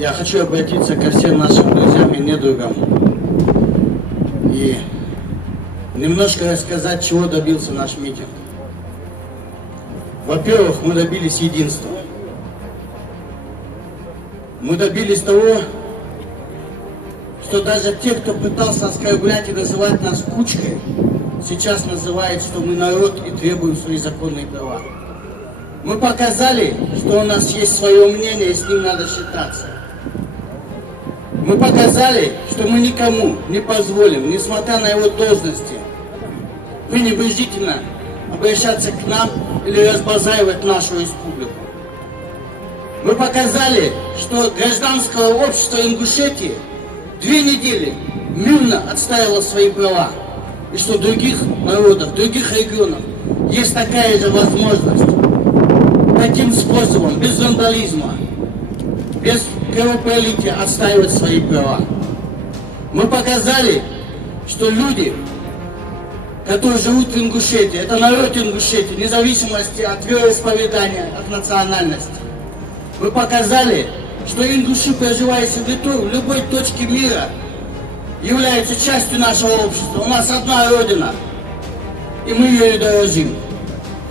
Я хочу обратиться ко всем нашим друзьям и недругам и немножко рассказать, чего добился наш митинг. Во-первых, мы добились единства. Мы добились того, что даже те, кто пытался оскорблять и называть нас кучкой, сейчас называют, что мы народ и требуем свои законные права. Мы показали, что у нас есть свое мнение и с ним надо считаться. Мы показали, что мы никому не позволим, несмотря на его должности, пренебрежительно обращаться к нам или разбазаривать нашу республику. Мы показали, что гражданское общество Ингушетии 2 недели мирно отстаивало свои права, и что в других народах, в других регионах есть такая же возможность таким способом, без вандализма, без кровопролития отстаивать свои права. Мы показали, что люди, которые живут в Ингушетии, это народ Ингушетии, вне зависимости от вероисповедания, от национальности. Мы показали, что ингуши, проживая в любой точке мира, являются частью нашего общества. У нас одна Родина, и мы ее дорожим.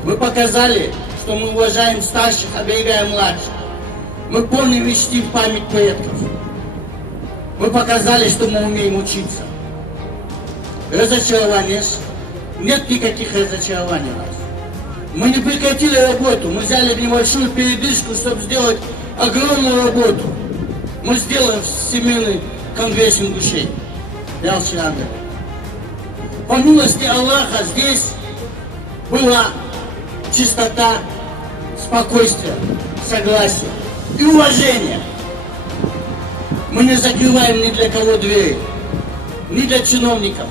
Мы показали, что мы уважаем старших, оберегаем младших. Мы помним и чтим память предков. Мы показали, что мы умеем учиться. Разочарование. Нет никаких разочарований у нас. Мы не прекратили работу. Мы взяли небольшую передышку, чтобы сделать огромную работу. Мы сделаем Всемирный конгресс ингушей. По милости Аллаха здесь была чистота, спокойствие, согласие и уважение. Мы не закрываем ни для кого двери, ни для чиновников,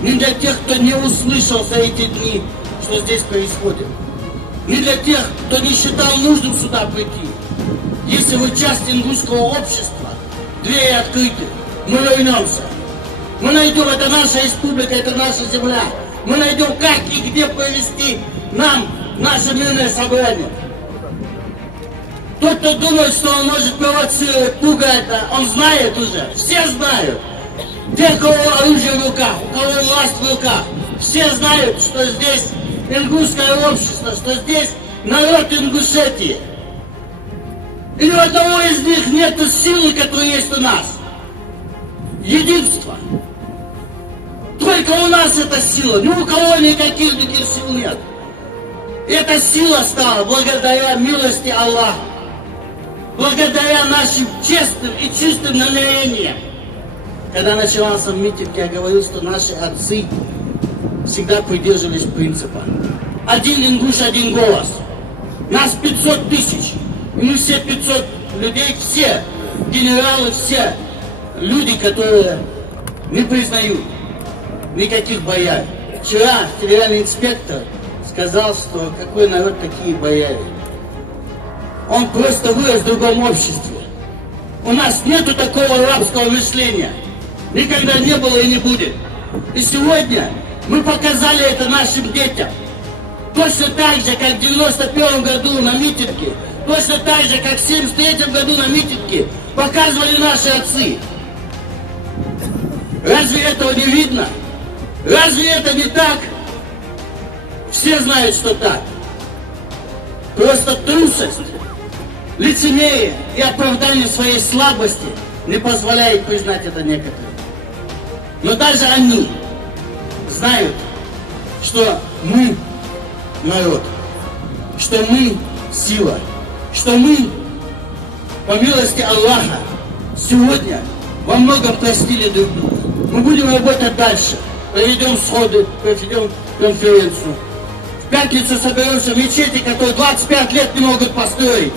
ни для тех, кто не услышал за эти дни, что здесь происходит, ни для тех, кто не считал нужным сюда прийти. Если вы часть ингушского общества, двери открыты, мы вернемся. Мы найдем, это наша республика, это наша земля. Мы найдем, как и где провести нам наше мирное собрание. Тот, кто думает, что он может провоцировать, пугать, он знает уже, все знают. Те, у кого оружие в руках, у кого власть в руках, все знают, что здесь ингушское общество, что здесь народ Ингушетии. И ни у одного из них нет силы, которая есть у нас. Единство. Только у нас эта сила, ни у кого никаких других сил нет. И эта сила стала благодаря милости Аллаха, благодаря нашим честным и чистым намерениям. Когда начался митинг, я говорил, что наши отцы всегда придерживались принципа: один ингуш, один голос. Нас 500 тысяч. И мы все 500 людей, все генералы, все люди, которые не признают никаких бояр. Вчера федеральный инспектор сказал, что какой народ, такие бояре. Он просто вырос в другом обществе. У нас нету такого рабского мышления. Никогда не было и не будет. И сегодня мы показали это нашим детям. Точно так же, как в 91 году на митинге, точно так же, как в 73 году на митинге показывали наши отцы. Разве этого не видно? Разве это не так? Все знают, что так. Просто трусость, лицемерие и оправдание своей слабости не позволяет признать это некоторым. Но даже они знают, что мы народ, что мы сила, что мы, по милости Аллаха, сегодня во многом простили друг друга. Мы будем работать дальше, проведем сходы, проведем конференцию. В пятницу соберемся в мечети, которые 25 лет не могут построить.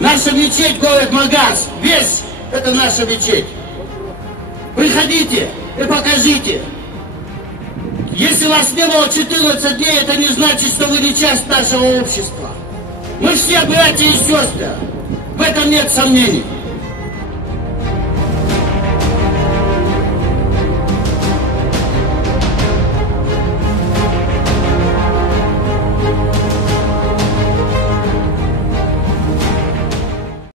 Наша мечеть, город Магаз, весь это наша мечеть. Приходите и покажите. Если вас не было 14 дней, это не значит, что вы не часть нашего общества. Мы все братья и сестры. В этом нет сомнений.